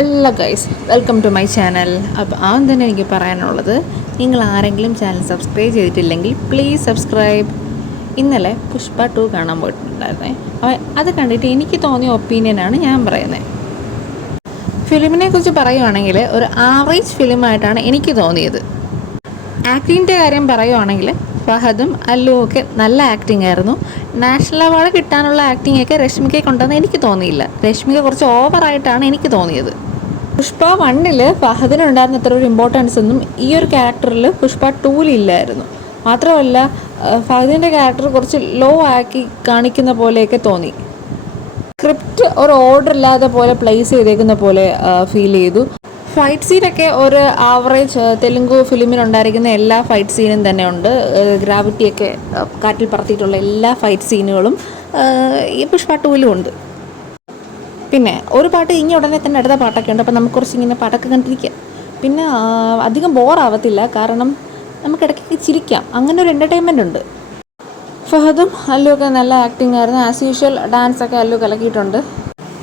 Hello guys welcome to my channel അപ്പോൾ ആദ്യം തന്നെ എനിക്ക് പറയാനുള്ളത് നിങ്ങൾ ആരെങ്കിലും ചാനൽ സബ്സ്ക്രൈബ് ചെയ്തിട്ടില്ലെങ്കിൽ പ്ലീസ് സബ്സ്ക്രൈബ് ഇന്നലെ പുഷ്പ ടു കാണാൻ പോയിട്ടുണ്ടായിരുന്നേ. അപ്പോൾ അത് കണ്ടിട്ട് എനിക്ക് തോന്നിയ ഒപ്പീനിയനാണ് ഞാൻ പറയുന്നത് ഫിലിമിനെ കുറിച്ച് പറയുവാണെങ്കിൽ ഒരു ആവറേജ് ഫിലിമായിട്ടാണ് എനിക്ക് തോന്നിയത്. ആക്ടിങ്ങിന്റെ കാര്യം പറയുവാണെങ്കിൽ ഫഹദും അല്ലുവും ഒക്കെ നല്ല ആക്ടിംഗ് ആയിരുന്നു. നാഷണൽ അവാർഡ് കിട്ടാനുള്ള ആക്ടിംഗ് ഒക്കെ രശ്മിക കൊണ്ടെന്ന് എനിക്ക് തോന്നിയില്ല. രശ്മിക കുറച്ച് ഓവറായിട്ടാണ് എനിക്ക് തോന്നിയത്. പുഷ്പ വണ്ണിൽ ഫഹദിനുണ്ടായിരുന്ന അത്ര ഒരു ഇമ്പോർട്ടൻസ് ഒന്നും ഈ ഒരു ക്യാരക്ടറിൽ പുഷ്പ ടൂലില്ലായിരുന്നു മാത്രമല്ല ഫഹദിന്റെ ക്യാരക്ടർ കുറച്ച് ലോ ആക്കി കാണിക്കുന്ന പോലെയൊക്കെ തോന്നി. സ്ക്രിപ്റ്റ് ഒരു ഓർഡർ ഇല്ലാതെ പോലെ പ്ലേസ് ചെയ്തേക്കുന്ന പോലെ ഫീൽ ചെയ്തു. ഫൈറ്റ് സീനൊക്കെ ഒരു ആവറേജ് തെലുങ്ക് ഫിലിമിനുണ്ടായിരിക്കുന്ന എല്ലാ ഫൈറ്റ് സീനും തന്നെ ഉണ്ട്. ഗ്രാവിറ്റിയൊക്കെ കാറ്റിൽ പറത്തിയിട്ടുള്ള എല്ലാ ഫൈറ്റ് സീനുകളും ഈ പുഷ്പ ടൂലും ഉണ്ട്. പിന്നെ ഒരു പാട്ട് ഇനി ഉടനെ തന്നെ അടുത്ത പാട്ടൊക്കെ ഉണ്ട്. അപ്പോൾ നമുക്ക് കുറച്ച് ഇങ്ങനെ പാട്ടൊക്കെ കണ്ടിരിക്കാം. പിന്നെ അധികം ബോറാവത്തില്ല കാരണം നമുക്ക് ഇടയ്ക്ക് ചിരിക്കാം. അങ്ങനെ ഒരു എന്റർടൈൻമെന്റ് ഉണ്ട്. ഫഹദും അല്ലുമൊക്കെ നല്ല ആക്ടിങ് ആയിരുന്നു. ആസ് യൂഷ്വൽ ഡാൻസ് ഒക്കെ അല്ലു കലക്കിയിട്ടുണ്ട്.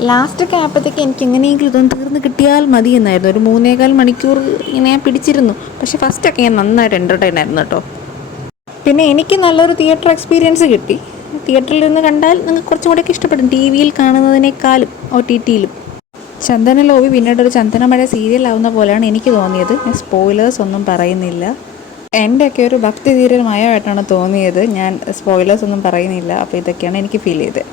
ലാസ്റ്റൊക്കെ ആയപ്പോഴത്തേക്ക് എനിക്ക് എങ്ങനെയെങ്കിലും ഇതൊന്ന് തീർന്ന് കിട്ടിയാൽ മതി എന്നായിരുന്നു. ഒരു മൂന്നേകാൽ മണിക്കൂർ ഇങ്ങനെ ഞാൻ പിടിച്ചിരുന്നു. പക്ഷേ ഫസ്റ്റൊക്കെ ഞാൻ നന്നായിട്ട് എന്റർടൈൻ ആയിരുന്നു കേട്ടോ. പിന്നെ എനിക്ക് നല്ലൊരു തിയേറ്റർ എക്സ്പീരിയൻസ് കിട്ടി. തിയേറ്ററിൽ നിന്ന് കണ്ടാൽ നിങ്ങൾക്ക് കുറച്ചും കൂടെയൊക്കെ ഇഷ്ടപ്പെടും. ടി വിയിൽ കാണുന്നതിനേക്കാളും ഒ ടി ടിയിലും ചന്ദന ലോബി പിന്നീട് ഒരു ചന്ദനമഴ സീരിയൽ ആവുന്ന പോലെയാണ് എനിക്ക് തോന്നിയത്. ഞാൻ സ്പോയിലേഴ്സ് ഒന്നും പറയുന്നില്ല. എന്റെയൊക്കെ ഒരു ഭക്തി തീരമയമായിട്ടാണ് തോന്നിയത്. ഞാൻ സ്പോയിലേഴ്സ് ഒന്നും പറയുന്നില്ല. അപ്പോൾ ഇതൊക്കെയാണ് എനിക്ക് ഫീൽ ചെയ്തത്.